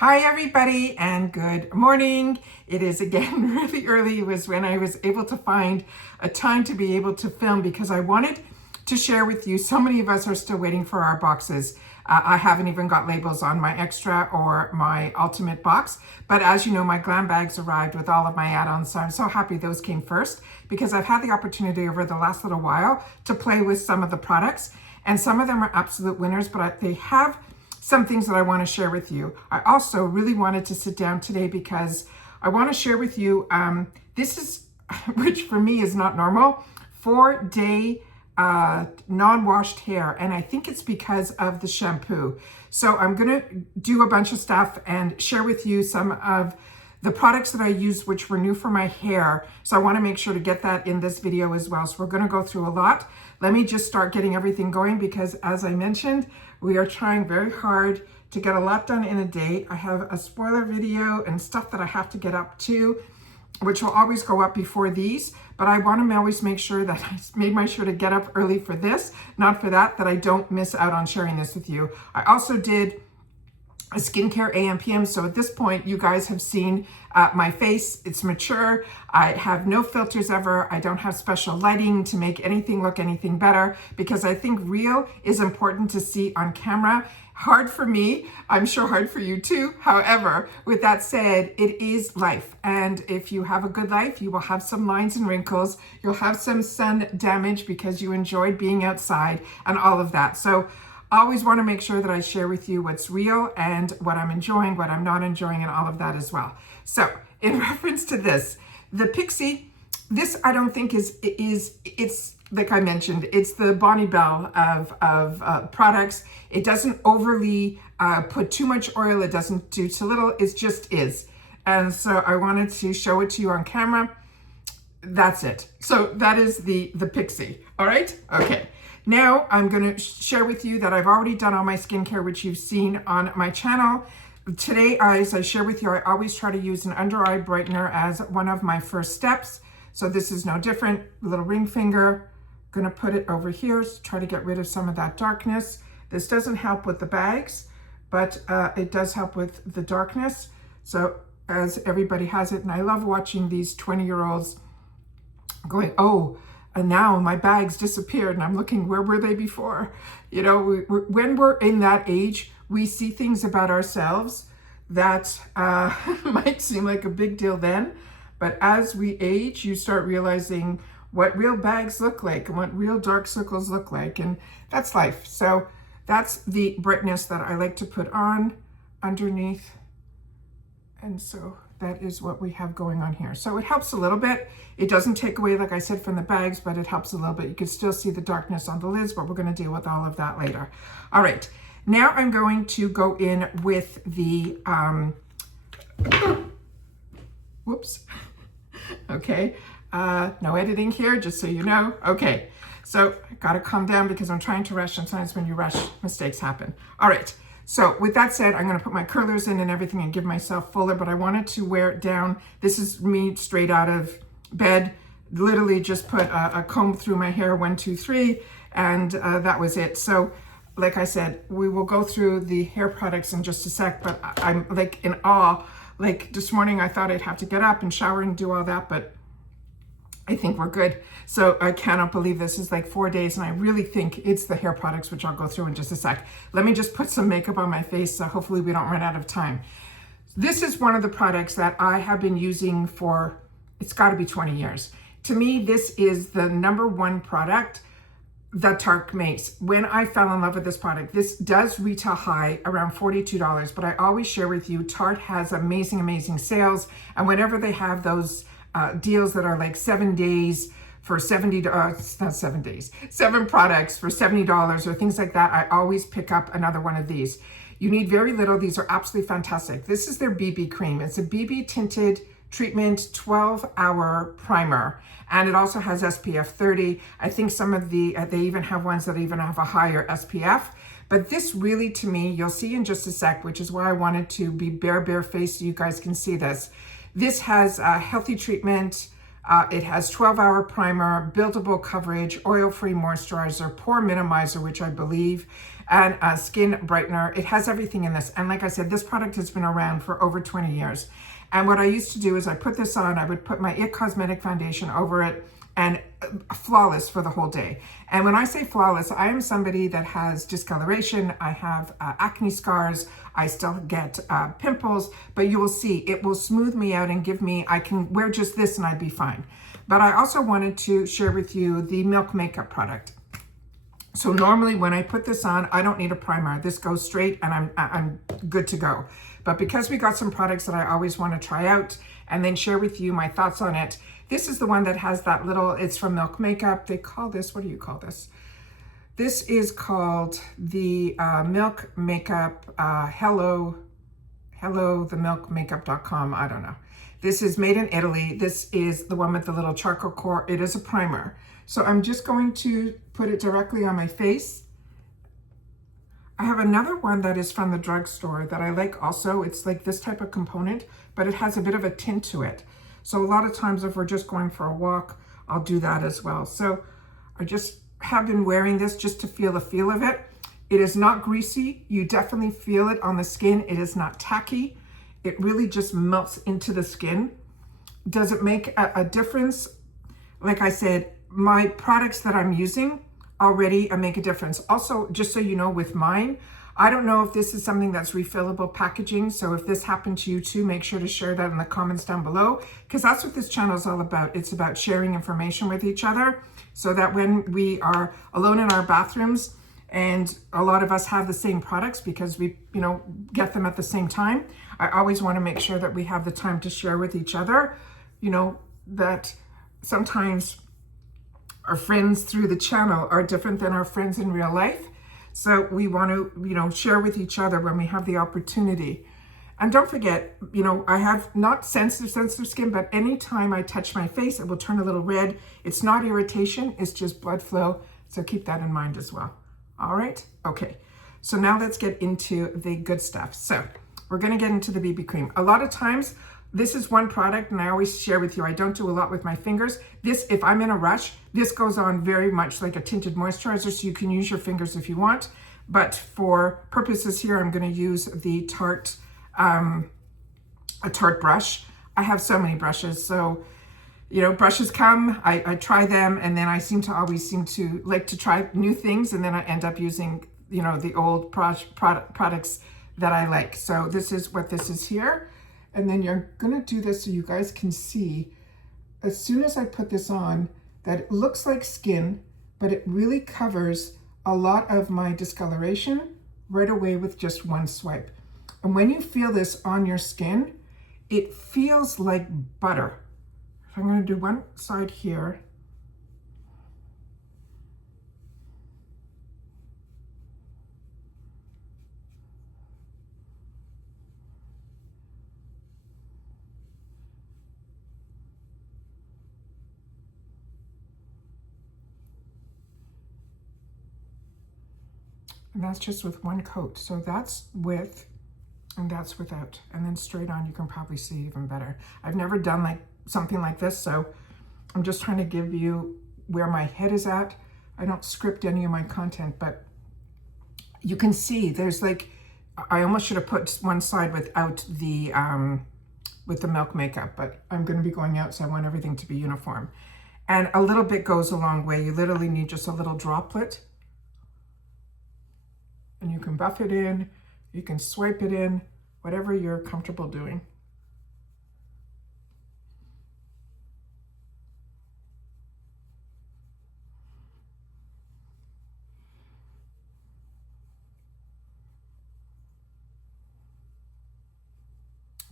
Hi everybody and good morning. It is again really early. It was when I was able to find a time to be able to film because I wanted to share with you. So many of us are still waiting for our boxes. I haven't even got labels on my extra or my ultimate box. But as you know, my glam bags arrived with all of my add-ons. So I'm so happy those came first because I've had the opportunity over the last little while to play with some of the products. And some of them are absolute winners, but they have some things that I want to share with you. I also really wanted to sit down today because I want to share with you, this is, which for me is not normal, 4-day non-washed hair. And I think it's because of the shampoo. So I'm going to do a bunch of stuff and share with you some of the products that I used, which were new for my hair. So I want to make sure to get that in this video as well. So we're going to go through a lot. Let me just start getting everything going because as I mentioned, we are trying very hard to get a lot done in a day. I have a spoiler video and stuff that I have to get up to, which will always go up before these, but I want to always make sure that I made my sure to get up early for this, not for that I don't miss out on sharing this with you. I also did a skincare AM PM. So at this point, you guys have seen my face. It's mature. I have no filters ever. I don't have special lighting to make anything look anything better because I think real is important to see on camera. Hard for me. I'm sure hard for you too. However, with that said, it is life. And if you have a good life, you will have some lines and wrinkles. You'll have some sun damage because you enjoyed being outside and all of that. So I always want to make sure that I share with you what's real and what I'm enjoying, what I'm not enjoying, and all of that as well. So in reference to this, the IPSY, this I don't think it's like I mentioned, it's the Bonnie Bell of products. It doesn't overly put too much oil. It doesn't do too little. It just is. And so I wanted to show it to you on camera. That's it. So that is the IPSY. All right. Okay. Now I'm going to share with you that I've already done all my skincare, which you've seen on my channel. Today, as I share with you, I always try to use an under eye brightener as one of my first steps. So this is no different. Little ring finger. I'm going to put it over here to try to get rid of some of that darkness. This doesn't help with the bags, but it does help with the darkness. So as everybody has it, and I love watching these 20-year-olds going, oh, and now my bags disappeared and I'm looking, where were they before? You know, when we're in that age, we see things about ourselves that might seem like a big deal then. But as we age, you start realizing what real bags look like and what real dark circles look like. And that's life. So that's the brightness that I like to put on underneath. And so that is what we have going on here. So it helps a little bit. It doesn't take away, like I said, from the bags, but it helps a little bit. You can still see the darkness on the lids, but we're going to deal with all of that later. All right. Now I'm going to go in with the, whoops. Okay. No editing here, just so you know. Okay. So I got to calm down because I'm trying to rush, and sometimes when you rush, mistakes happen. All right. So with that said, I'm going to put my curlers in and everything and give myself fuller, but I wanted to wear it down. This is me straight out of bed. Literally just put a comb through my hair, 1, 2, 3, and that was it. So like I said, we will go through the hair products in just a sec, but I'm like in awe. Like this morning, I thought I'd have to get up and shower and do all that, but I think we're good. So I cannot believe this is like 4 days, and I really think it's the hair products, which I'll go through in just a sec. Let me just put some makeup on my face, so hopefully we don't run out of time. This is one of the products that I have been using for, it's got to be 20 years. To me, this is the #1 product that Tarte makes. When I fell in love with this product, this does retail high around $42, but I always share with you, Tarte has amazing, amazing sales, and whenever they have those deals that are like 7 days for $70, not 7 days, 7 products for $70 or things like that, I always pick up another one of these. You need very little. These are absolutely fantastic. This is their BB cream. It's a BB tinted treatment 12-hour primer, and it also has SPF 30. I think some of the, they even have ones that even have a higher SPF. But this really, to me, you'll see in just a sec, which is why I wanted to be bare face so you guys can see this. This has a healthy treatment. It has 12-hour primer, buildable coverage, oil-free moisturizer, pore minimizer, which I believe, and a skin brightener. It has everything in this. And like I said, this product has been around for over 20 years. And what I used to do is I put this on, I would put my IT Cosmetic foundation over it, and flawless for the whole day. And when I say flawless, I am somebody that has discoloration, I have acne scars, I still get pimples, but you will see it will smooth me out and give me, I can wear just this and I'd be fine. But I also wanted to share with you the Milk Makeup product. So normally when I put this on, I don't need a primer. This goes straight and I'm good to go. But because we got some products that I always want to try out and then share with you my thoughts on it, this is the one that has that little, it's from Milk Makeup. They call this, what do you call this? This is called the Milk Makeup, hello, the milkmakeup.com, I don't know. This is made in Italy. This is the one with the little charcoal core. It is a primer. So I'm just going to put it directly on my face. I have another one that is from the drugstore that I like also. It's like this type of component, but it has a bit of a tint to it. So a lot of times if we're just going for a walk, I'll do that as well. So I just have been wearing this just to feel the feel of it. It is not greasy. You definitely feel it on the skin. It is not tacky. It really just melts into the skin. Does it make a difference? Like I said, my products that I'm using already make a difference. Also, just so you know, with mine, I don't know if this is something that's refillable packaging. So if this happened to you too, make sure to share that in the comments down below, because that's what this channel is all about. It's about sharing information with each other so that when we are alone in our bathrooms, and a lot of us have the same products because we, get them at the same time. I always want to make sure that we have the time to share with each other, that sometimes our friends through the channel are different than our friends in real life. So we want to, share with each other when we have the opportunity. And don't forget, I have not sensitive skin, but anytime I touch my face, it will turn a little red. It's not irritation, it's just blood flow. So keep that in mind as well. All right, okay. So now let's get into the good stuff. So we're gonna get into the BB cream. A lot of times, this is one product, and I always share with you, I don't do a lot with my fingers. This, if I'm in a rush, this goes on very much like a tinted moisturizer, so you can use your fingers if you want. But for purposes here, I'm gonna use the Tarte, a Tarte brush. I have so many brushes, so brushes come, I try them, and then I always seem to like to try new things, and then I end up using, the old products that I like. So this is what this is here. And then you're gonna do this so you guys can see, as soon as I put this on, that it looks like skin, but it really covers a lot of my discoloration right away with just one swipe. And when you feel this on your skin, it feels like butter. So I'm gonna do one side here. And that's just with one coat. So that's with, and that's without. And then straight on, you can probably see even better. I've never done like something like this, so I'm just trying to give you where my head is at. I don't script any of my content, but you can see there's like, I almost should have put one side without the, with the Milk Makeup, but I'm gonna be going out, so I want everything to be uniform. And a little bit goes a long way. You literally need just a little droplet. And you can buff it in, you can swipe it in, whatever you're comfortable doing.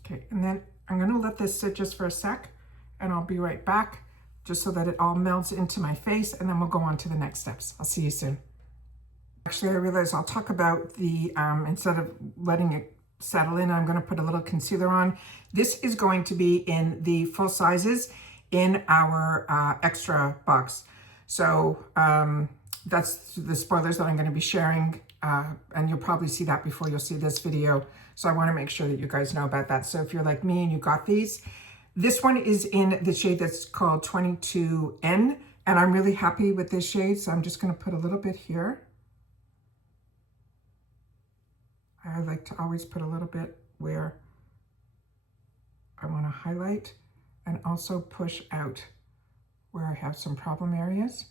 Okay, and then I'm gonna let this sit just for a sec, and I'll be right back, just so that it all melts into my face, and then we'll go on to the next steps. I'll see you soon. Actually, I realized I'll talk about the, instead of letting it settle in, I'm gonna put a little concealer on. This is going to be in the full sizes in our extra box. So that's the spoilers that I'm gonna be sharing, and you'll probably see that before you'll see this video. So I wanna make sure that you guys know about that. So if you're like me and you got these, this one is in the shade that's called 22N, and I'm really happy with this shade. So I'm just gonna put a little bit here. I like to always put a little bit where I want to highlight and also push out where I have some problem areas.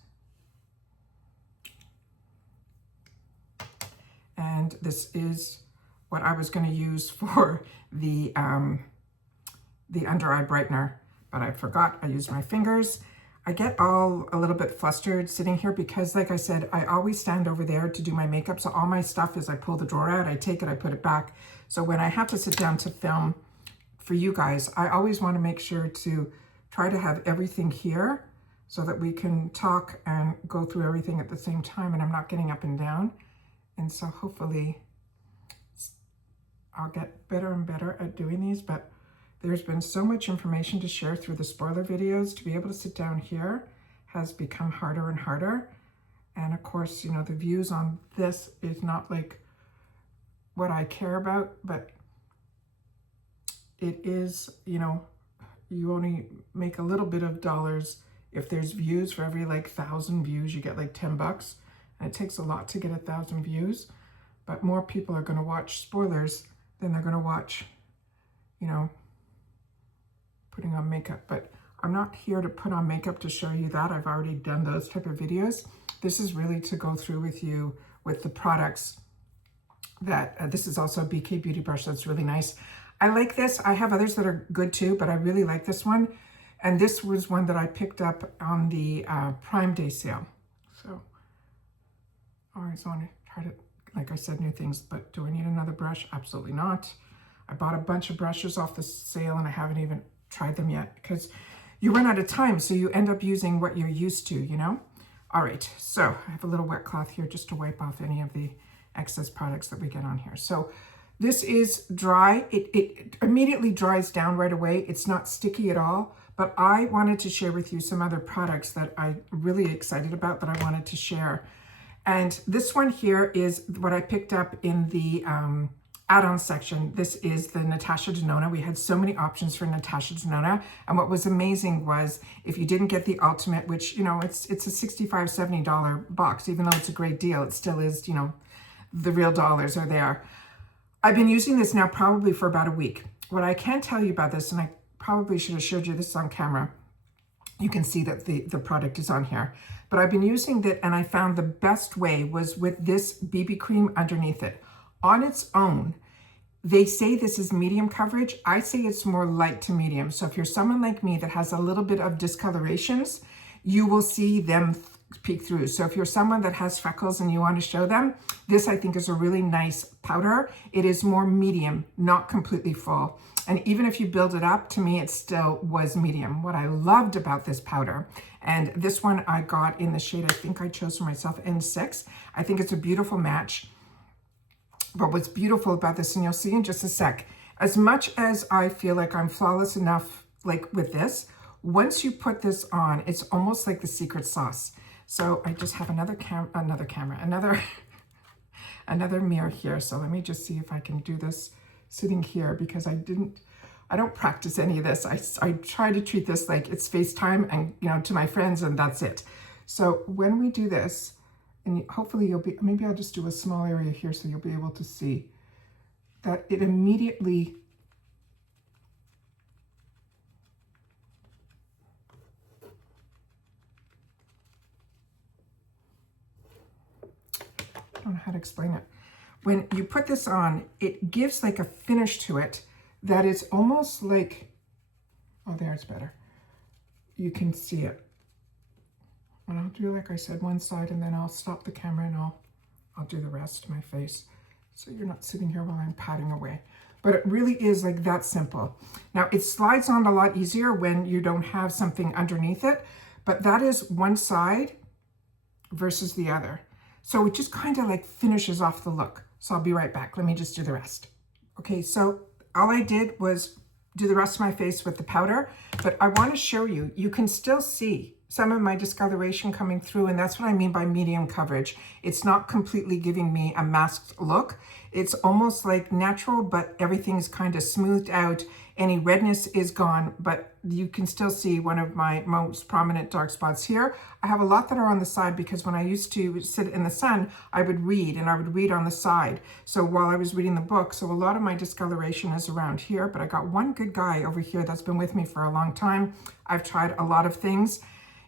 And this is what I was going to use for the under eye brightener, but I forgot. I used my fingers. I get all a little bit flustered sitting here because, like I said, I always stand over there to do my makeup. So all my stuff is I pull the drawer out, I take it, I put it back. So when I have to sit down to film for you guys, I always want to make sure to try to have everything here so that we can talk and go through everything at the same time and I'm not getting up and down. And so hopefully I'll get better and better at doing these, but there's been so much information to share through the spoiler videos. To be able to sit down here has become harder and harder. And of course, you know, the views on this is not like what I care about, but it is, you know, you only make a little bit of dollars if there's views. For every like 1,000 views, you get like 10 bucks. And it takes a lot to get 1,000 views, but more people are going to watch spoilers than they're going to watch, you know, putting on makeup. But I'm not here to put on makeup to show you that. I've already done those type of videos. This is really to go through with you with the products that, this is also a BK Beauty brush that's really nice. I like this. I have others that are good too, but I really like this one. And this was one that I picked up on the Prime Day sale. So I always want to try to, like I said, new things, but do I need another brush? Absolutely not. I bought a bunch of brushes off the sale and I haven't even tried them yet because you run out of time. So you end up using what you're used to, you know? All right, so I have a little wet cloth here just to wipe off any of the excess products that we get on here. So this is dry. It immediately dries down right away. It's not sticky at all, but I wanted to share with you some other products that I'm really excited about that I wanted to share. And this one here is what I picked up in the add-on section. This is the Natasha Denona. We had so many options for Natasha Denona. And what was amazing was if you didn't get the ultimate, which, you know, it's a $65, $70 box, even though it's a great deal, it still is, you know, the real dollars are there. I've been using this now probably for about a week. What I can tell you about this, and I probably should have showed you this on camera, you can see that the product is on here. But I've been using that and I found the best way was with this BB cream underneath it. On its own, they say this is medium coverage. I say it's more light to medium. So if you're someone like me that has a little bit of discolorations, you will see them peek through. So if you're someone that has freckles and you want to show them, this I think is a really nice powder. It is more medium, not completely full. And even if you build it up, to me, it still was medium. What I loved about this powder, and this one I got in the shade, I think I chose for myself, N6. I think it's a beautiful match. But what's beautiful about this, and you'll see in just a sec, as much as I feel like I'm flawless enough, like with this, once you put this on, it's almost like the secret sauce. So I just have another mirror here. So let me just see if I can do this sitting here because I don't practice any of this. I try to treat this like it's FaceTime and, you know, to my friends and that's it. So when we do this, and hopefully you'll be, maybe I'll just do a small area here so you'll be able to see that it immediately, I don't know how to explain it. When you put this on, it gives like a finish to it that is almost like, oh, there it's better. You can see it. And I'll do, like I said, one side and then I'll stop the camera and I'll do the rest of my face. So you're not sitting here while I'm patting away. But it really is like that simple. Now it slides on a lot easier when you don't have something underneath it, but that is one side versus the other. So it just kind of like finishes off the look. So I'll be right back. Let me just do the rest. Okay, so all I did was do the rest of my face with the powder, but I want to show you, you can still see some of my discoloration coming through, and that's what I mean by medium coverage. It's not completely giving me a masked look. It's almost like natural, but everything's kind of smoothed out. Any redness is gone, but you can still see one of my most prominent dark spots here. I have a lot that are on the side because when I used to sit in the sun, I would read, and I would read on the side. So while I was reading the book, so a lot of my discoloration is around here, but I got one good guy over here that's been with me for a long time. I've tried a lot of things.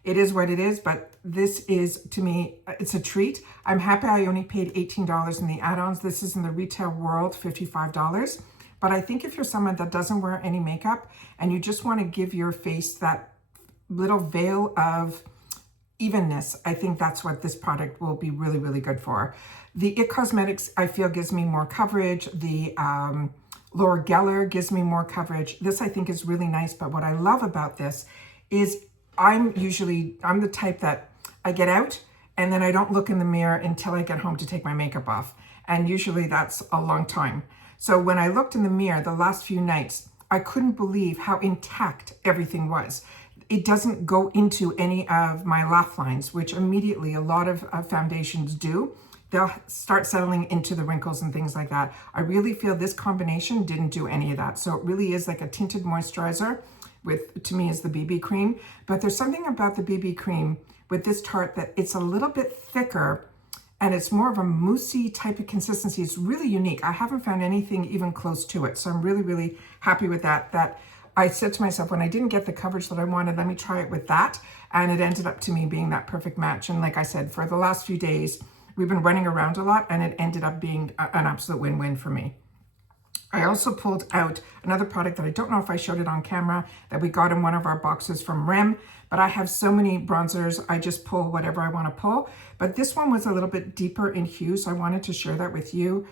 It is what it is, but this is, to me, it's a treat. I'm happy I only paid $18 in the add-ons. This is in the retail world, $55. But I think if you're someone that doesn't wear any makeup and you just want to give your face that little veil of evenness, I think that's what this product will be really, really good for. The IT Cosmetics, I feel, gives me more coverage. The Laura Geller gives me more coverage. This, I think, is really nice. But what I love about this is I'm the type that I get out and then I don't look in the mirror until I get home to take my makeup off. And usually that's a long time. So when I looked in the mirror the last few nights, I couldn't believe how intact everything was. It doesn't go into any of my laugh lines, which immediately a lot of foundations do. They'll start settling into the wrinkles and things like that. I really feel this combination didn't do any of that. So it really is like a tinted moisturizer with, to me, is the BB cream. But there's something about the BB cream with this Tarte that it's a little bit thicker and it's more of a moussey type of consistency. It's really unique. I haven't found anything even close to it. So I'm really, really happy with that. That I said to myself, when I didn't get the coverage that I wanted, let me try it with that. And it ended up to me being that perfect match. And like I said, for the last few days, we've been running around a lot and it ended up being an absolute win-win for me. I also pulled out another product that I don't know if I showed it on camera that we got in one of our boxes from REM, but I have so many bronzers, I just pull whatever I want to pull. But this one was a little bit deeper in hue, so I wanted to share that with you.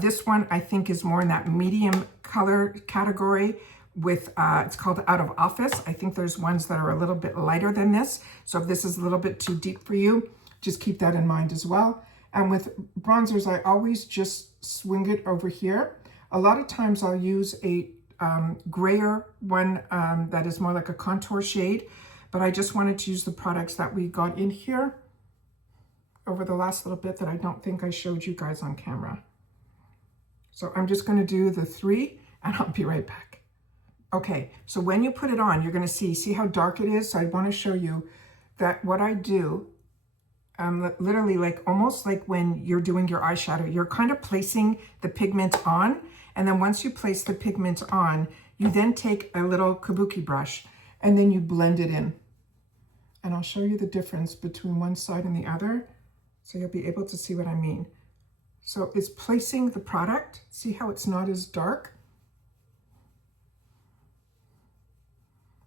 This one I think is more in that medium color category with, it's called Out of Office. I think there's ones that are a little bit lighter than this. So if this is a little bit too deep for you, just keep that in mind as well. And with bronzers, I always just swing it over here. A lot of times I'll use a grayer one that is more like a contour shade, but I just wanted to use the products that we got in here over the last little bit that I don't think I showed you guys on camera. So I'm just going to do the 3 and I'll be right back. Okay, so when you put it on, you're going to see how dark it is. So I want to show you that what I do, literally like almost like when you're doing your eyeshadow, you're kind of placing the pigment on. And then once you place the pigment on, you then take a little kabuki brush and then you blend it in. And I'll show you the difference between one side and the other, so you'll be able to see what I mean. So it's placing the product. See how it's not as dark?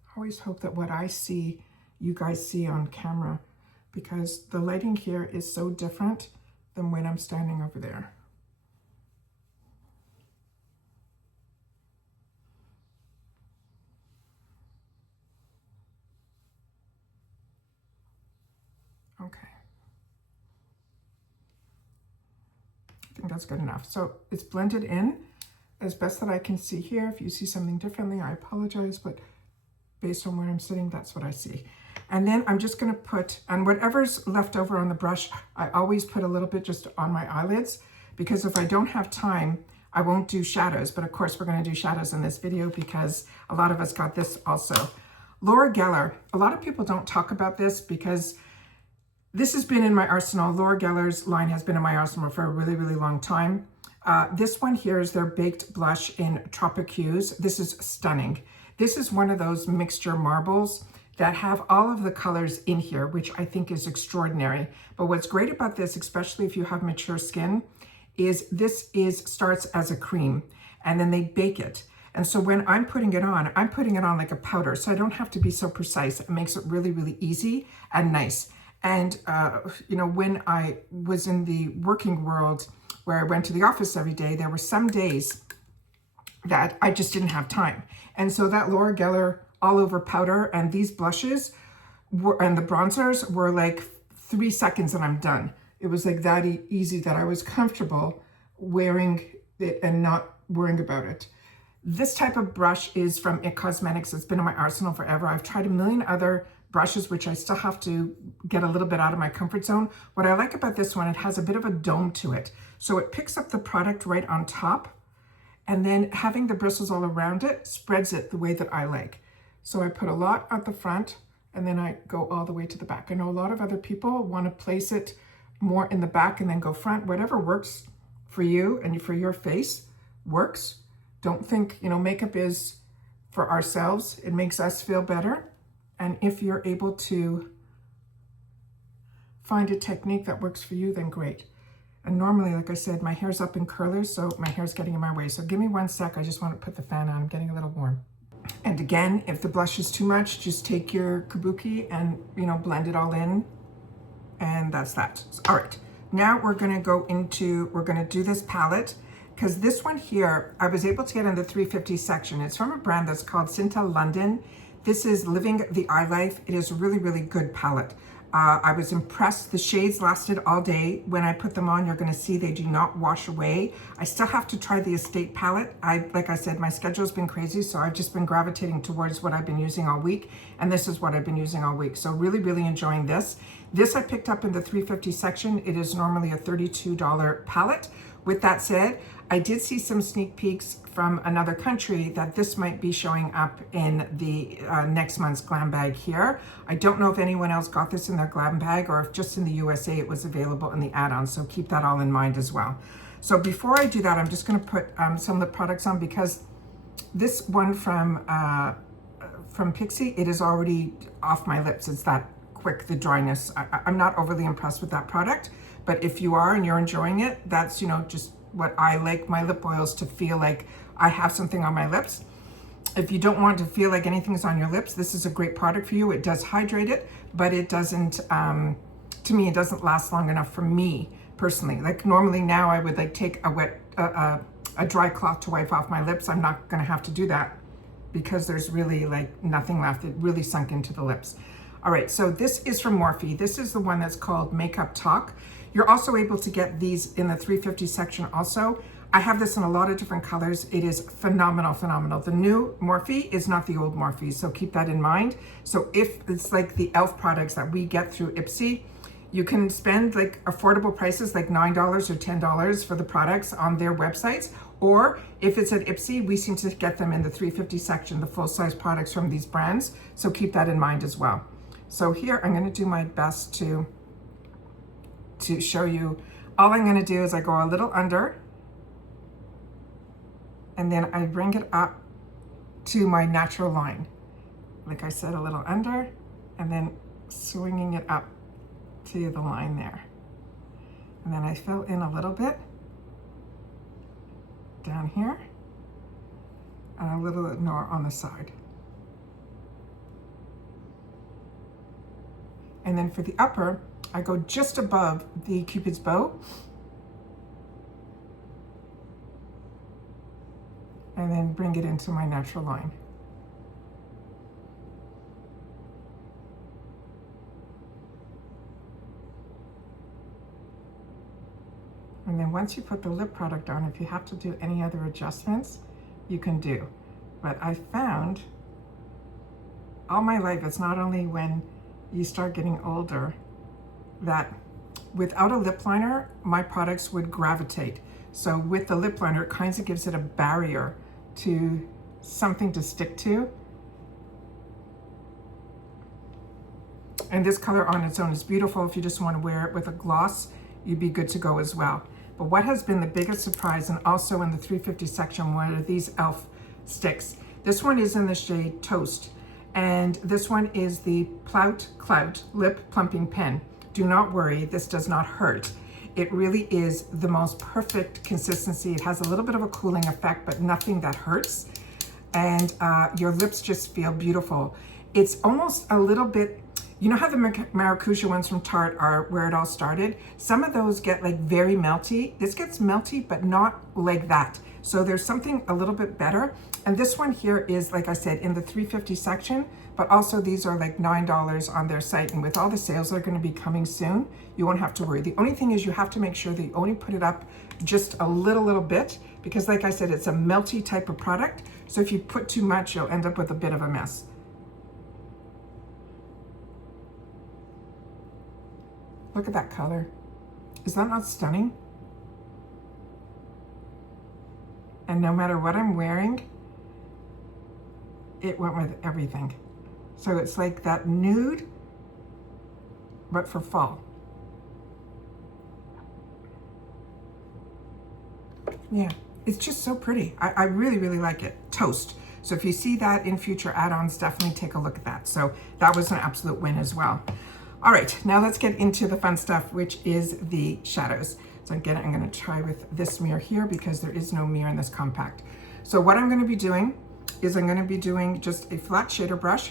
I always hope that what I see, you guys see on camera, because the lighting here is so different than when I'm standing over there. Okay. I think that's good enough. So it's blended in as best that I can see here. If you see something differently, I apologize, but based on where I'm sitting, that's what I see. And then I'm just going to put, and whatever's left over on the brush, I always put a little bit just on my eyelids, because if I don't have time, I won't do shadows. But of course, we're going to do shadows in this video because a lot of us got this also. Laura Geller, a lot of people don't talk about this because this has been in my arsenal. Laura Geller's line has been in my arsenal for a really, really long time. This one here is their Baked Blush in Tropic Hues. This is stunning. This is one of those mixture marbles that have all of the colors in here, which I think is extraordinary. But what's great about this, especially if you have mature skin, is this starts as a cream and then they bake it. And so when I'm putting it on like a powder. So I don't have to be so precise. It makes it really, really easy and nice. And, you know, when I was in the working world where I went to the office every day, there were some days that I just didn't have time. And so that Laura Geller all over powder and these blushes and the bronzers were like 3 seconds and I'm done. It was like that easy that I was comfortable wearing it and not worrying about it. This type of brush is from IT Cosmetics. It's been in my arsenal forever. I've tried a million other brushes, which I still have to get a little bit out of my comfort zone. What I like about this one, it has a bit of a dome to it. So it picks up the product right on top, and then having the bristles all around it spreads it the way that I like. So I put a lot at the front, and then I go all the way to the back. I know a lot of other people want to place it more in the back and then go front. Whatever works for you and for your face works. Don't think, you know, makeup is for ourselves. It makes us feel better. And if you're able to find a technique that works for you, then great. And normally, like I said, my hair's up in curlers, so my hair's getting in my way. So give me 1 sec. I just want to put the fan on. I'm getting a little warm. And again, if the blush is too much, just take your kabuki and, you know, blend it all in. And that's that. All right. Now we're going to do this palette, because this one here, I was able to get in the 350 section. It's from a brand that's called Cinta London. This is Living the Eye Life. It is a really, really good palette. I was impressed. The shades lasted all day. When I put them on, you're going to see they do not wash away. I still have to try the Estate palette. Like I said, my schedule's been crazy, so I've just been gravitating towards what I've been using all week, and this is what I've been using all week. So really, really enjoying this. This I picked up in the 350 section. It is normally a $32 palette. With that said, I did see some sneak peeks from another country that this might be showing up in the next month's glam bag here. I don't know if anyone else got this in their glam bag or if just in the USA it was available in the add-on, so keep that all in mind as well. So before I do that, I'm just going to put some lip products on, because this one from IPSY, it is already off my lips. It's that quick, the dryness. I'm not overly impressed with that product, but if you are and you're enjoying it, that's, you know, just what I like my lip oils to feel like I have something on my lips. If you don't want to feel like anything's on your lips, this is a great product for you. It does hydrate it, but it doesn't, to me, it doesn't last long enough for me personally. Like normally now I would like take a dry cloth to wipe off my lips. I'm not gonna have to do that because there's really like nothing left. It really sunk into the lips. All right, so this is from Morphe. This is the one that's called Makeup Talk. You're also able to get these in the 350 section also. I have this in a lot of different colors. It is phenomenal, phenomenal. The new Morphe is not the old Morphe, so keep that in mind. So if it's like the e.l.f. products that we get through IPSY, you can spend like affordable prices like $9 or $10 for the products on their websites. Or if it's at IPSY, we seem to get them in the 350 section, the full-size products from these brands. So keep that in mind as well. So here I'm gonna do my best to show you. All I'm gonna do is I go a little under, and then I bring it up to my natural line. Like I said, a little under, and then swinging it up to the line there. And then I fill in a little bit down here, and a little bit more on the side. And then for the upper, I go just above the Cupid's bow, and then bring it into my natural line. And then once you put the lip product on, if you have to do any other adjustments, you can do. But I found all my life, it's not only when you start getting older, that without a lip liner, my products would gravitate. So with the lip liner, it kind of gives it a barrier to something to stick to. And this color on its own is beautiful. If you just want to wear it with a gloss, you'd be good to go as well. But what has been the biggest surprise, and also in the 350 section, were these e.l.f. sticks. This one is in the shade Toast, and this one is the Clout Lip Plumping Pen. Do not worry, this does not hurt. It really is the most perfect consistency. It has a little bit of a cooling effect, but nothing that hurts. And your lips just feel beautiful. It's almost a little bit, you know how the Maracuja ones from Tarte are where it all started? Some of those get like very melty. This gets melty, but not like that. So there's something a little bit better. And this one here is, like I said, in the 350 section, but also these are like $9 on their site. And with all the sales that are going to be coming soon, you won't have to worry. The only thing is you have to make sure that you only put it up just a little bit, because like I said, it's a melty type of product. So if you put too much, you'll end up with a bit of a mess. Look at that color. Is that not stunning? And no matter what I'm wearing, it went with everything. So it's like that nude, but for fall. Yeah, it's just so pretty. I really, really like it. Toast. So if you see that in future add-ons, definitely take a look at that. So that was an absolute win as well. All right, now let's get into the fun stuff, which is the shadows. So again, I'm gonna try with this mirror here because there is no mirror in this compact. So what I'm gonna be doing is I'm gonna be doing just a flat shader brush.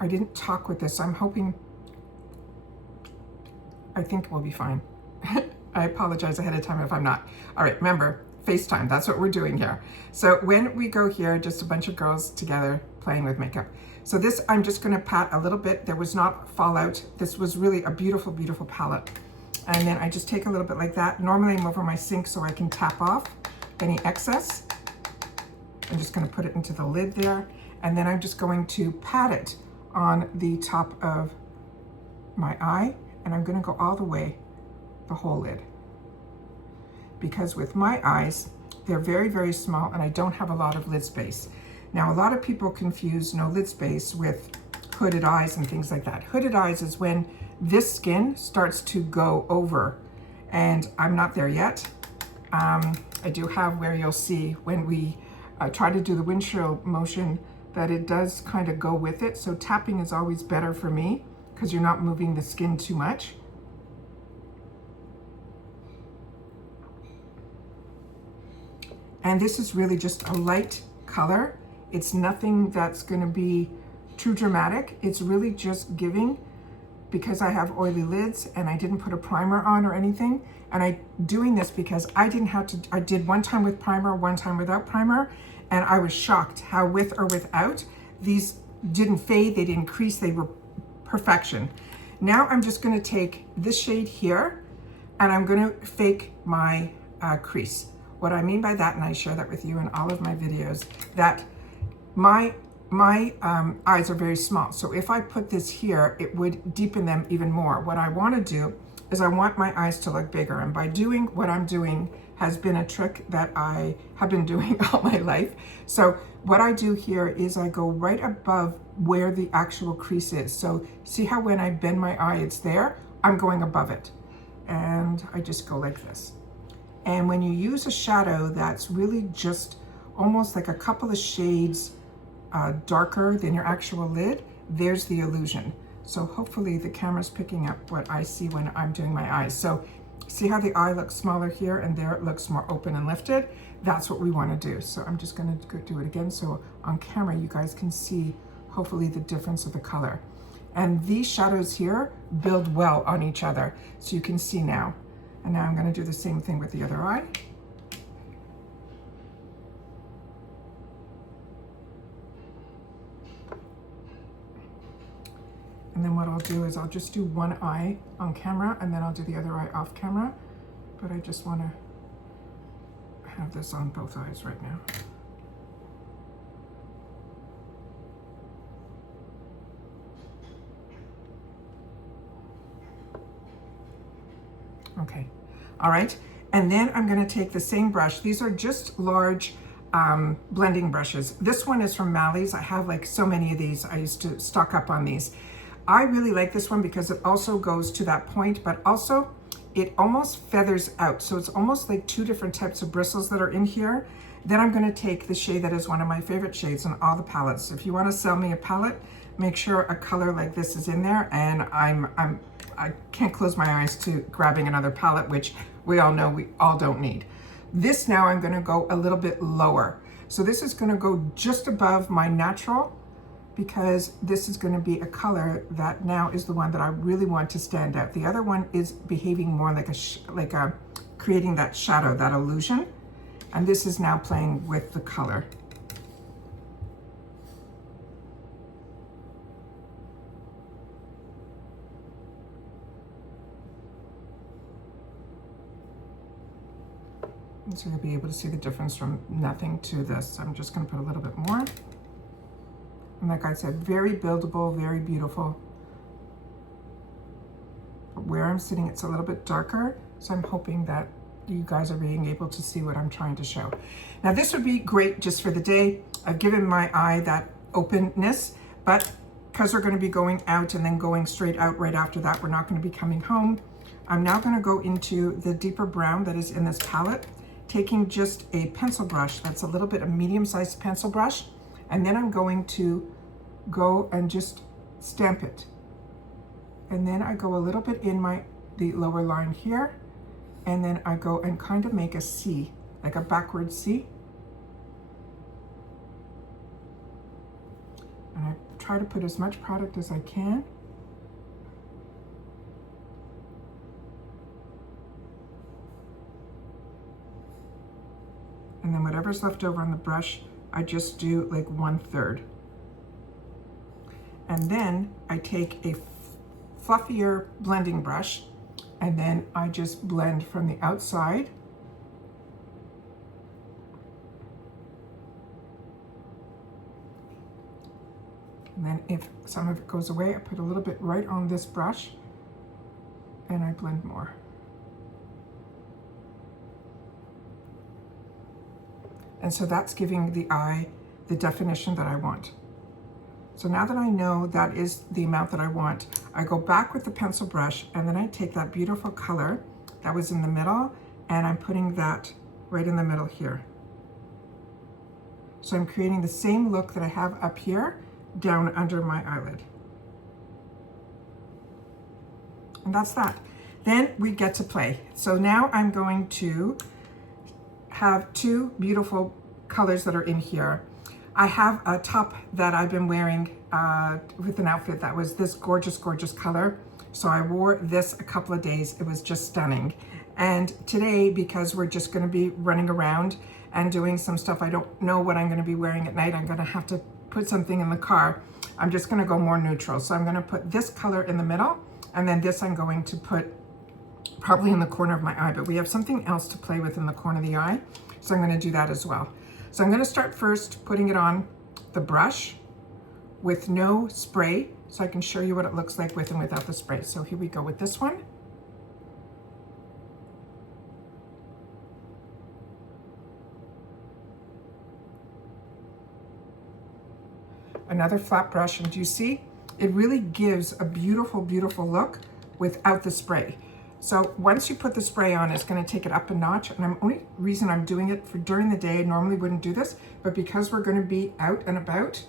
I didn't talk with this, so I'm hoping, I think we'll be fine. I apologize ahead of time if I'm not. All right, remember, FaceTime, that's what we're doing here. So when we go here, just a bunch of girls together playing with makeup. So this, I'm just gonna pat a little bit. There was not fallout. This was really a beautiful, beautiful palette. And then I just take a little bit like that. Normally I'm over my sink so I can tap off any excess. I'm just gonna put it into the lid there. And then I'm just going to pat it on the top of my eye. And I'm gonna go all the way, the whole lid. Because with my eyes, they're very, very small and I don't have a lot of lid space. Now, a lot of people confuse no lid space with hooded eyes and things like that. Hooded eyes is when this skin starts to go over, and I'm not there yet. I do have where you'll see when we try to do the windshield motion that it does kind of go with it. So tapping is always better for me because you're not moving the skin too much. And this is really just a light color. It's nothing that's gonna be too dramatic. It's really just giving, because I have oily lids and I didn't put a primer on or anything. And I'm doing this because I didn't have to, I did one time with primer, one time without primer. And I was shocked how with or without, these didn't fade, they didn't crease, they were perfection. Now I'm just gonna take this shade here and I'm gonna fake my crease. What I mean by that, and I share that with you in all of my videos, that my eyes are very small. So if I put this here, it would deepen them even more. What I want to do is I want my eyes to look bigger. And by doing what I'm doing has been a trick that I have been doing all my life. So what I do here is I go right above where the actual crease is. So see how when I bend my eye, it's there? I'm going above it. And I just go like this. And when you use a shadow that's really just almost like a couple of shades darker than your actual lid, there's the illusion. So hopefully the camera's picking up what I see when I'm doing my eyes. So see how the eye looks smaller here and there it looks more open and lifted? That's what we want to do. So I'm just going to do it again so on camera you guys can see hopefully the difference of the color. And these shadows here build well on each other. So you can see now. And now I'm going to do the same thing with the other eye. And then what I'll do is I'll just do one eye on camera and then I'll do the other eye off camera. But I just want to have this on both eyes right now. Okay, all right. And then I'm gonna take the same brush. These are just large blending brushes. This one is from Mally's. I have like so many of these. I used to stock up on these. I really like this one because it also goes to that point, but also it almost feathers out. So it's almost like two different types of bristles that are in here. Then I'm gonna take the shade that is one of my favorite shades on all the palettes. If you wanna sell me a palette, make sure a color like this is in there, and I can't close my eyes to grabbing another palette, which we all know we all don't need. This now I'm gonna go a little bit lower. So this is gonna go just above my natural, because this is gonna be a color that now is the one that I really want to stand out. The other one is behaving more like a creating that shadow, that illusion. And this is now playing with the color. So you'll be able to see the difference from nothing to this. I'm just gonna put a little bit more. And like I said, very buildable, very beautiful. But where I'm sitting, it's a little bit darker, so I'm hoping that you guys are being able to see what I'm trying to show. Now this would be great just for the day. I've given my eye that openness, but because we're going to be going out and then going straight out right after that, we're not going to be coming home. I'm now going to go into the deeper brown that is in this palette, taking just a pencil brush that's a little bit a medium-sized pencil brush, and then I'm going to go and just stamp it. And then I go a little bit in the lower line here, and then I go and kind of make a C, like a backward C. And I try to put as much product as I can. And then whatever's left over on the brush, I just do like 1/3. And then I take a fluffier blending brush, and then I just blend from the outside. And then if some of it goes away, I put a little bit right on this brush and I blend more. And so that's giving the eye the definition that I want. So now that I know that is the amount that I want, I go back with the pencil brush, and then I take that beautiful color that was in the middle, and I'm putting that right in the middle here. So I'm creating the same look that I have up here down under my eyelid. And that's that. Then we get to play. So now I'm going to have two beautiful colors that are in here. I have a top that I've been wearing with an outfit that was this gorgeous, gorgeous color. So I wore this a couple of days. It was just stunning. And today, because we're just going to be running around and doing some stuff, I don't know what I'm going to be wearing at night. I'm going to have to put something in the car. I'm just going to go more neutral. So I'm going to put this color in the middle, and then this I'm going to put probably in the corner of my eye, but we have something else to play with in the corner of the eye. So I'm going to do that as well. So I'm going to start first putting it on the brush with no spray, so I can show you what it looks like with and without the spray. So here we go with this one. Another flat brush, and do you see? It really gives a beautiful, beautiful look without the spray. So once you put the spray on, it's going to take it up a notch. And the only reason I'm doing it for during the day, I normally wouldn't do this, but because we're going to be out and about,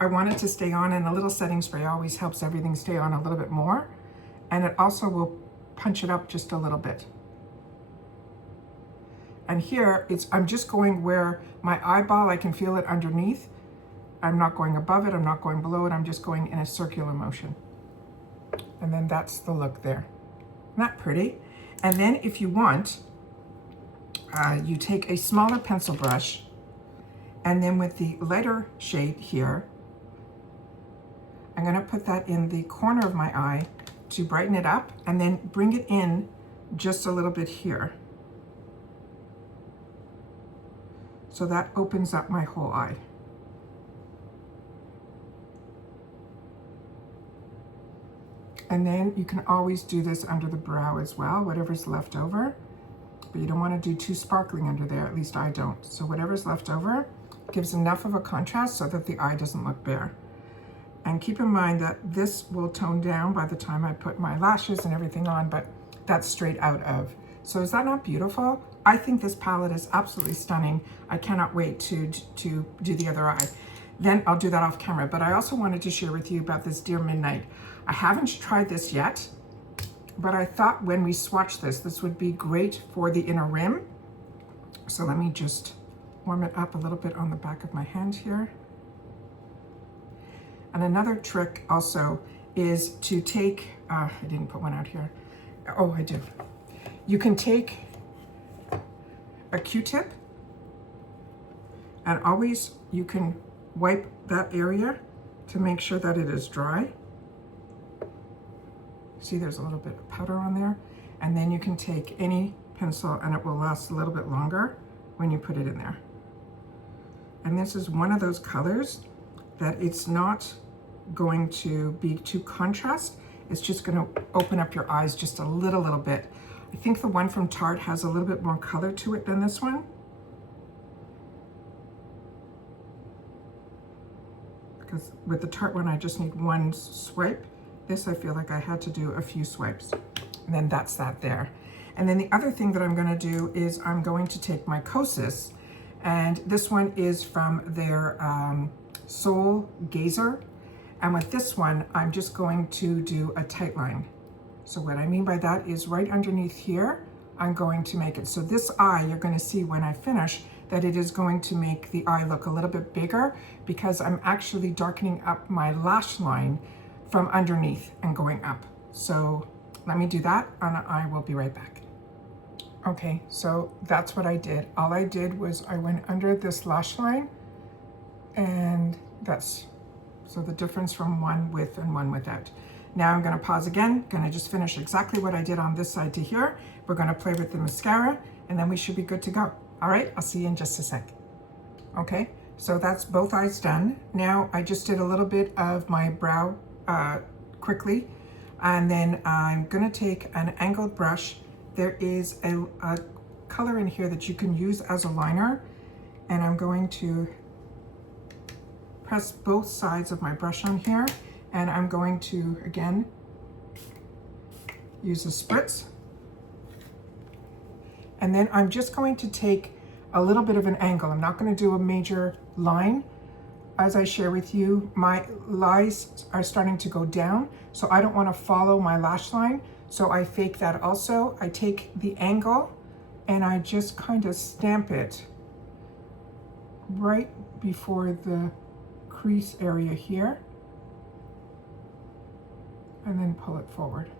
I want it to stay on, and a little setting spray always helps everything stay on a little bit more. And it also will punch it up just a little bit. And here, I'm just going where my eyeball, I can feel it underneath. I'm not going above it, I'm not going below it, I'm just going in a circular motion. And then that's the look there. Not pretty. And then if you want, you take a smaller pencil brush, and then with the lighter shade here, I'm gonna put that in the corner of my eye to brighten it up, and then bring it in just a little bit here. So that opens up my whole eye. And then you can always do this under the brow as well, whatever's left over. But you don't want to do too sparkling under there, at least I don't. So whatever's left over gives enough of a contrast so that the eye doesn't look bare. And keep in mind that this will tone down by the time I put my lashes and everything on, but that's straight out of. So is that not beautiful? I think this palette is absolutely stunning. I cannot wait to do the other eye. Then I'll do that off camera, but I also wanted to share with you about this Dear Midnight. I haven't tried this yet, but I thought when we swatch this would be great for the inner rim. So let me just warm it up a little bit on the back of my hand here. And another trick also is to take, I didn't put one out here. Oh, I do. You can take a Q-tip, and always you can wipe that area to make sure that it is dry. See, there's a little bit of powder on there. And then you can take any pencil and it will last a little bit longer when you put it in there. And this is one of those colors that it's not going to be too contrast. It's just going to open up your eyes just a little bit. I think the one from Tarte has a little bit more color to it than this one. Because with the Tarte one, I just need one swipe. This, I feel like I had to do a few swipes. And then that's that there. And then the other thing that I'm going to do is I'm going to take my Kosas, and this one is from their Soul Gazer. And with this one, I'm just going to do a tight line. So what I mean by that is right underneath here, I'm going to make it. So this eye, you're going to see when I finish that it is going to make the eye look a little bit bigger because I'm actually darkening up my lash line from underneath and going up. So let me do that and I will be right back. Okay, so that's what I did. All I did was I went under this lash line, and that's so the difference from one with and one without. Now I'm gonna pause again, gonna just finish exactly what I did on this side to here. We're gonna play with the mascara and then we should be good to go. All right, I'll see you in just a sec. Okay, so that's both eyes done. Now I just did a little bit of my brow quickly, and then I'm gonna take an angled brush. There is a color in here that you can use as a liner, and I'm going to press both sides of my brush on here, and I'm going to, again, use a spritz. And then I'm just going to take a little bit of an angle. I'm not going to do a major line. As I share with you, my lines are starting to go down, so I don't want to follow my lash line. So I fake that also. I take the angle and I just kind of stamp it right before the crease area here, and then pull it forward.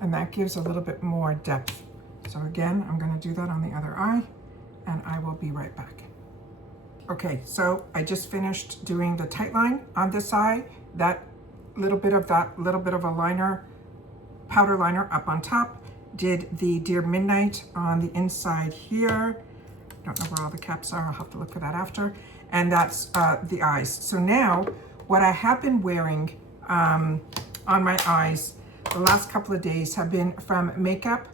And that gives a little bit more depth. So again, I'm going to do that on the other eye, and I will be right back. Okay, so I just finished doing the tight line on this eye. That little bit of a liner, powder liner up on top. Did the Dear Midnight on the inside here. Don't know where all the caps are. I'll have to look for that after. And that's the eyes. So now, what I have been wearing on my eyes the last couple of days have been from Makeup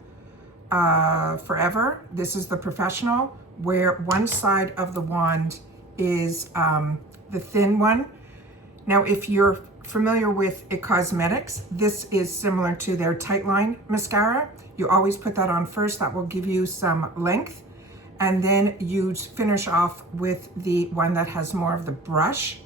Forever. This is the Professional, where one side of the wand is the thin one. Now, if you're familiar with IT Cosmetics, this is similar to their Tight Line mascara. You always put that on first. That will give you some length. And then you finish off with the one that has more of the brush.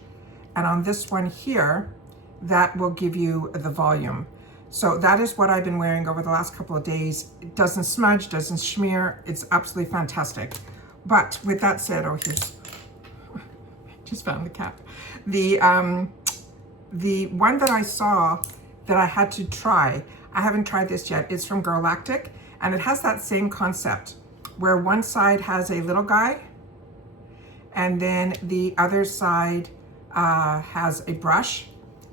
And on this one here, that will give you the volume. So that is what I've been wearing over the last couple of days. It doesn't smudge, doesn't smear. It's absolutely fantastic. But with that said, oh, here's, just found the cap. The one that I saw that I had to try, I haven't tried this yet. It's from Galactic, and it has that same concept where one side has a little guy and then the other side has a brush.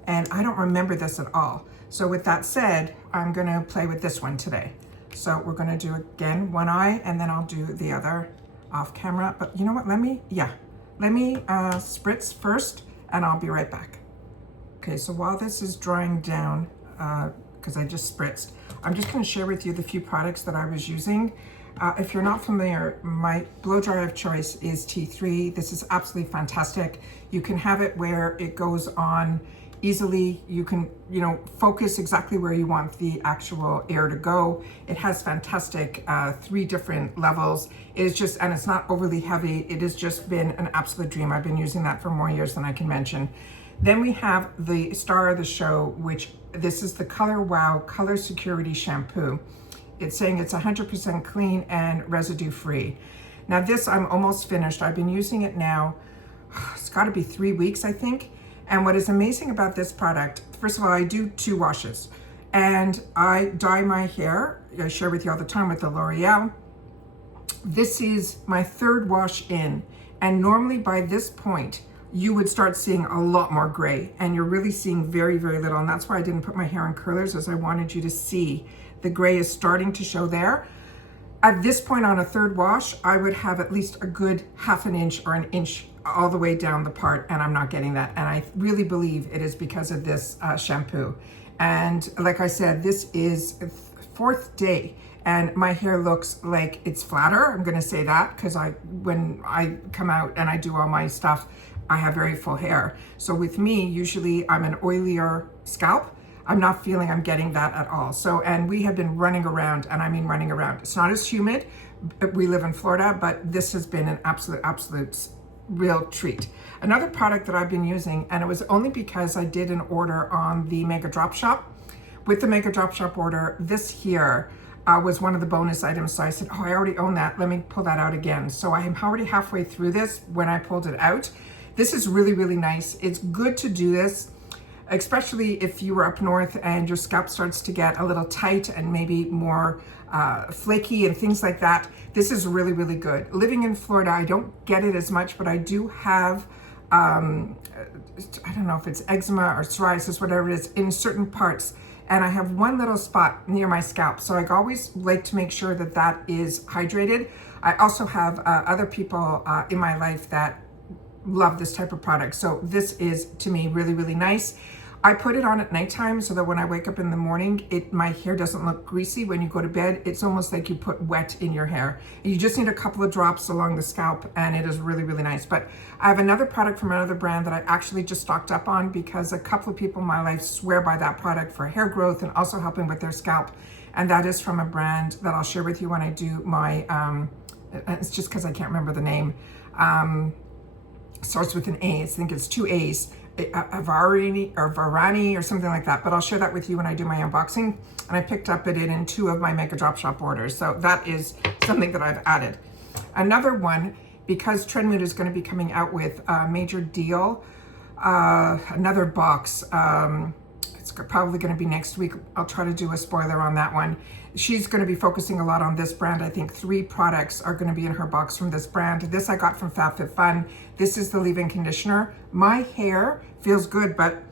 And I don't remember this at all. So with that said, I'm gonna play with this one today. So we're gonna do again one eye, and then I'll do the other off camera. But you know what, let me spritz first and I'll be right back. Okay, so while this is drying down, because I just spritzed, I'm just gonna share with you the few products that I was using. If you're not familiar, my blow dryer of choice is T3. This is absolutely fantastic. You can have it where it goes on easily. You can, focus exactly where you want the actual air to go. It has fantastic 3 different levels. It is just, and it's not overly heavy. It has just been an absolute dream. I've been using that for more years than I can mention. Then we have the star of the show, which this is the Color Wow Color Security Shampoo. It's saying it's 100% clean and residue free. Now this, I'm almost finished. I've been using it now, it's gotta be 3 weeks, I think. And what is amazing about this product, first of all, I do 2 washes, and I dye my hair. I share with you all the time with the L'Oreal. This is my 3rd wash in, and normally by this point, you would start seeing a lot more gray, and you're really seeing very, very little. And that's why I didn't put my hair in curlers, as I wanted you to see the gray is starting to show there. At this point on a third wash, I would have at least a good half an inch or an inch all the way down the part, and I'm not getting that. And I really believe it is because of this shampoo. And like I said, this is 4th day and my hair looks like it's flatter. I'm gonna say that because when I come out and I do all my stuff, I have very full hair. So with me, usually I'm an oilier scalp. I'm not feeling I'm getting that at all. So, and we have been running around, and I mean running around. It's not as humid. We live in Florida, but this has been an absolute real treat. Another product that I've been using, and it was only because I did an order on the Mega Drop Shop. With the Mega Drop Shop order, this here was one of the bonus items. So I said, oh, I already own that. Let me pull that out again. So I am already halfway through this when I pulled it out. This is really, really nice. It's good to do this, especially if you were up north and your scalp starts to get a little tight and maybe more flaky and things like that. This is really, really good. Living in Florida, I don't get it as much, but I do have, I don't know if it's eczema or psoriasis, whatever it is, in certain parts. And I have one little spot near my scalp. So I always like to make sure that that is hydrated. I also have other people in my life that love this type of product. So this is, to me, really, really nice. I put it on at nighttime so that when I wake up in the morning, my hair doesn't look greasy when you go to bed. It's almost like you put wet in your hair. You just need a couple of drops along the scalp and it is really, really nice. But I have another product from another brand that I actually just stocked up on because a couple of people in my life swear by that product for hair growth and also helping with their scalp. And that is from a brand that I'll share with you when I do my, it's just because I can't remember the name. Starts with an A. I think it's 2 A's. Varani or something like that, but I'll share that with you when I do my unboxing. And I picked up it in 2 of my Mega Drop Shop orders. So that is something that I've added. Another one, because Trendmood is going to be coming out with a major deal, another box. It's probably going to be next week. I'll try to do a spoiler on that one. She's going to be focusing a lot on this brand. I think 3 products are going to be in her box from this brand. This I got from FabFitFun. This is the leave-in conditioner. My hair feels good, but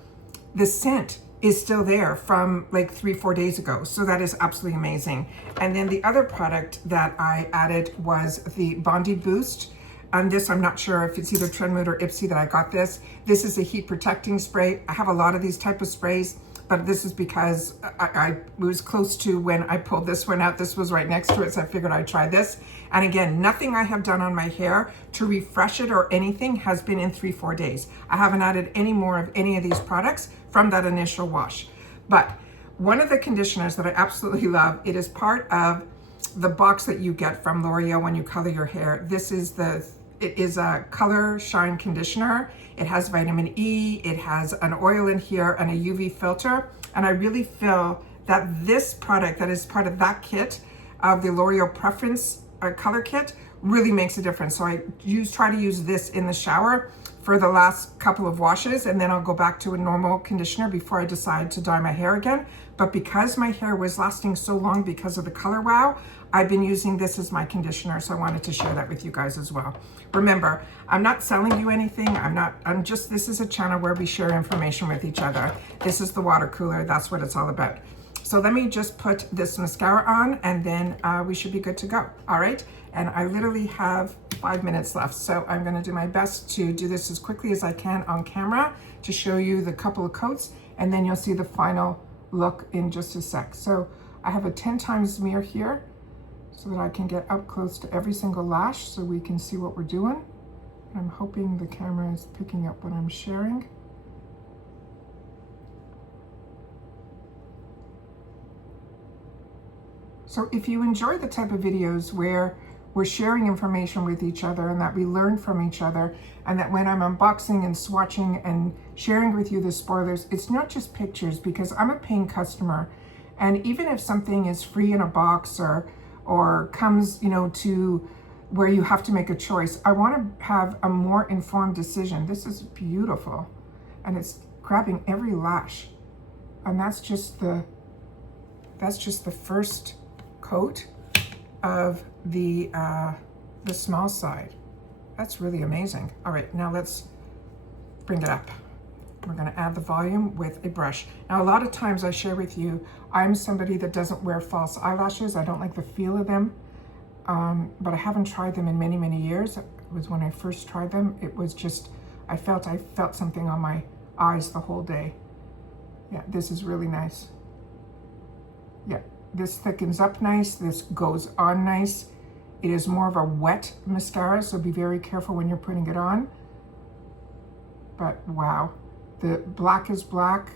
the scent is still there from like 3-4 days ago. So that is absolutely amazing. And then the other product that I added was the Bondi Boost. On this, I'm not sure if it's either Trendmood or IPSY that I got this. This is a heat protecting spray. I have a lot of these type of sprays, but this is because I was close to when I pulled this one out. This was right next to it, so I figured I'd try this. And again, nothing I have done on my hair to refresh it or anything has been in 3-4 days. I haven't added any more of any of these products from that initial wash. But one of the conditioners that I absolutely love, it is part of the box that you get from L'Oreal when you color your hair. It is a color shine conditioner. It has vitamin E, it has an oil in here and a UV filter. And I really feel that this product that is part of that kit of the L'Oreal Preference color kit really makes a difference. So I try to use this in the shower for the last couple of washes, and then I'll go back to a normal conditioner before I decide to dye my hair again. But because my hair was lasting so long because of the Color Wow, I've been using this as my conditioner, so I wanted to share that with you guys as well. Remember, I'm not selling you anything. This is a channel where we share information with each other. This is the water cooler. That's what it's all about. So let me just put this mascara on and then we should be good to go. All right. And I literally have 5 minutes left. So I'm going to do my best to do this as quickly as I can on camera to show you the couple of coats, and then you'll see the final look in just a sec. So I have a 10 times mirror here so that I can get up close to every single lash so we can see what we're doing. I'm hoping the camera is picking up what I'm sharing. So if you enjoy the type of videos where we're sharing information with each other and that we learn from each other, and that when I'm unboxing and swatching and sharing with you the spoilers, it's not just pictures, because I'm a paying customer. And even if something is free in a box or comes, to where you have to make a choice, I want to have a more informed decision. This is beautiful, and it's grabbing every lash. And that's just the first coat of the small side. That's really amazing. All right, now let's bring it up. We're going to add the volume with a brush. Now, a lot of times I share with you, I'm somebody that doesn't wear false eyelashes. I don't like the feel of them. but I haven't tried them in many, many years. It was when I first tried them. It was just, I felt something on my eyes the whole day. Yeah, this is really nice. Yeah, this thickens up nice. This goes on nice. It is more of a wet mascara, so be very careful when you're putting it on. But wow, the black is black.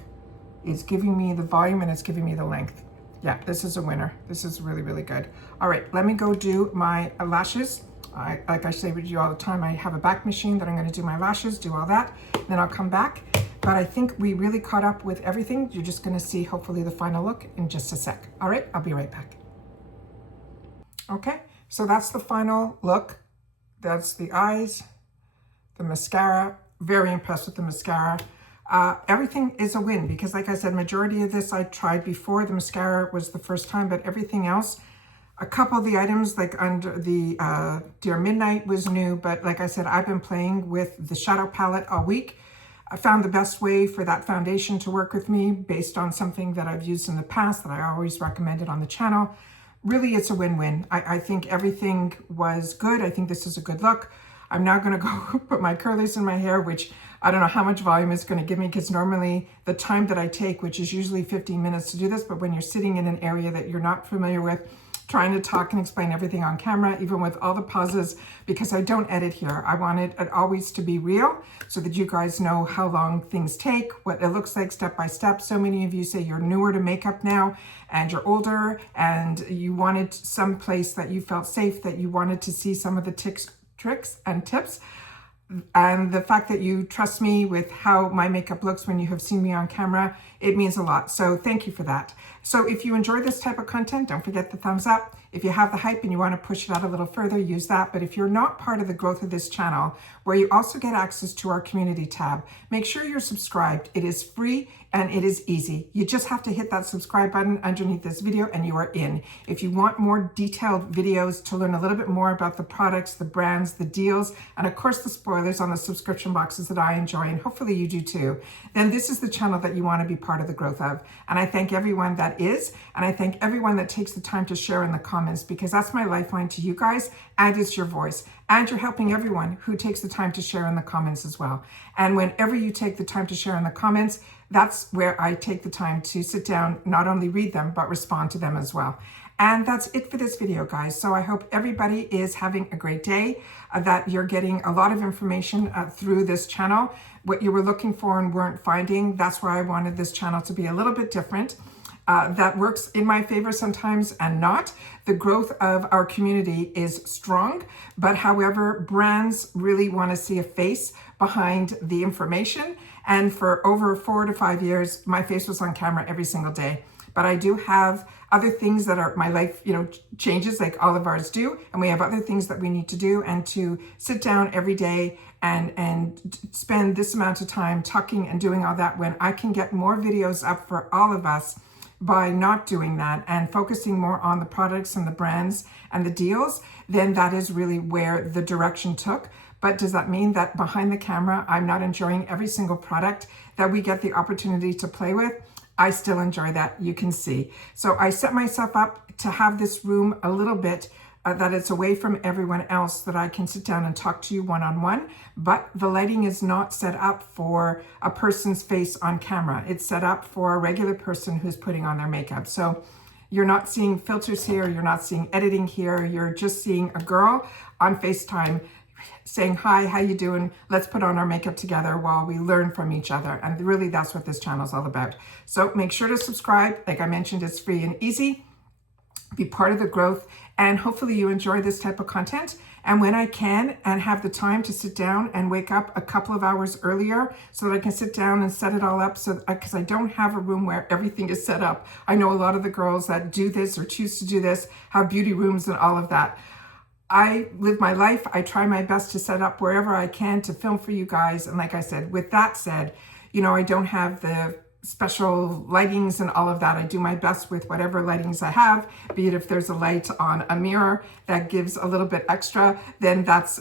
It's giving me the volume and it's giving me the length. Yeah, this is a winner. This is really, really good. All right, let me go do my lashes. Like I say with you all the time, I have a back machine that I'm going to do my lashes, do all that. Then I'll come back. But I think we really caught up with everything. You're just going to see hopefully the final look in just a sec. All right, I'll be right back. Okay, so that's the final look. That's the eyes, the mascara. Very impressed with the mascara. Everything is a win because, like I said, majority of this I tried before. The mascara was the first time, but everything else, a couple of the items like under the Dear Midnight was new, but like I said, I've been playing with the shadow palette all week. I found the best way for that foundation to work with me based on something that I've used in the past that I always recommended on the channel. Really, it's a win-win. I think everything was good. I think this is a good look. I'm now going to go put my curlers in my hair, which I don't know how much volume it's going to give me because normally the time that I take, which is usually 15 minutes to do this, but when you're sitting in an area that you're not familiar with, trying to talk and explain everything on camera, even with all the pauses, because I don't edit here. I want it always to be real so that you guys know how long things take, what it looks like step by step. So many of you say you're newer to makeup now and you're older and you wanted some place that you felt safe, that you wanted to see some of the tricks and tips. And the fact that you trust me with how my makeup looks when you have seen me on camera, it means a lot. So thank you for that. So if you enjoy this type of content, don't forget the thumbs up. If you have the hype and you want to push it out a little further, use that. But if you're not part of the growth of this channel, where you also get access to our community tab, make sure you're subscribed. It is free and it is easy. You just have to hit that subscribe button underneath this video and you are in. If you want more detailed videos to learn a little bit more about the products, the brands, the deals, and of course the spoilers on the subscription boxes that I enjoy, and hopefully you do too, then this is the channel that you want to be part of the growth of. And I thank everyone that is, and I thank everyone that takes the time to share in the comments, because that's my lifeline to you guys, and it's your voice. And you're helping everyone who takes the time to share in the comments as well. And whenever you take the time to share in the comments, that's where I take the time to sit down, not only read them, but respond to them as well. And that's it for this video, guys. So I hope everybody is having a great day, that you're getting a lot of information through this channel. What you were looking for and weren't finding, that's why I wanted this channel to be a little bit different. That works in my favor sometimes and not. The growth of our community is strong, but however, brands really want to see a face behind the information. And for over 4 to 5 years, my face was on camera every single day. But I do have other things that are my life, changes like all of ours do. And we have other things that we need to do, and to sit down every day and spend this amount of time talking and doing all that when I can get more videos up for all of us by not doing that and focusing more on the products and the brands and the deals, then that is really where the direction took. But does that mean that behind the camera, I'm not enjoying every single product that we get the opportunity to play with? I still enjoy that, you can see. So I set myself up to have this room a little bit that it's away from everyone else, that I can sit down and talk to you one-on-one, but the lighting is not set up for a person's face on camera. It's set up for a regular person who's putting on their makeup. So you're not seeing filters here, you're not seeing editing here, you're just seeing a girl on FaceTime saying, hi, how you doing? Let's put on our makeup together while we learn from each other. And really that's what this channel is all about. So make sure to subscribe. Like I mentioned, it's free and easy. Be part of the growth, and hopefully you enjoy this type of content. And when I can and have the time to sit down and wake up a couple of hours earlier so that I can sit down and set it all up, so because I don't have a room where everything is set up. I know a lot of the girls that do this or choose to do this have beauty rooms and all of that. I live my life. I try my best to set up wherever I can to film for you guys. And like I said, with that said, I don't have the special lightings and all of that. I do my best with whatever lightings I have, be it if there's a light on a mirror that gives a little bit extra, then that's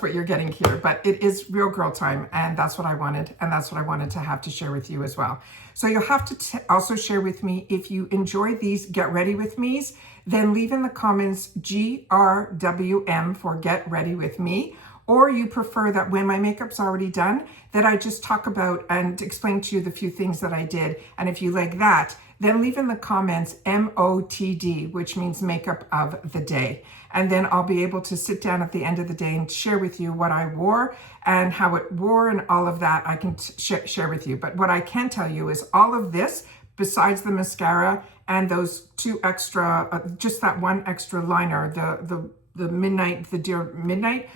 what you're getting here. But it is real girl time, and that's what I wanted, and that's what I wanted to have to share with you as well. So you'll have to also share with me if you enjoy these Get Ready With Me's, then leave in the comments GRWM for Get Ready With Me, or you prefer that when my makeup's already done, that I just talk about and explain to you the few things that I did. And if you like that, then leave in the comments MOTD, which means makeup of the day. And then I'll be able to sit down at the end of the day and share with you what I wore and how it wore and all of that I can share with you. But what I can tell you is all of this, besides the mascara and those two extra, just that one extra liner, the Midnight, the Dear Midnight,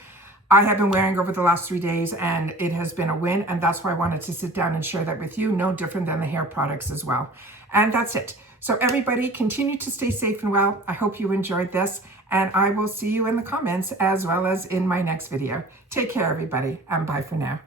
I have been wearing over the last 3 days, and it has been a win, and that's why I wanted to sit down and share that with you, no different than the hair products as well. And that's it. So everybody, continue to stay safe and well. I hope you enjoyed this, and I will see you in the comments as well as in my next video. Take care, everybody, and bye for now.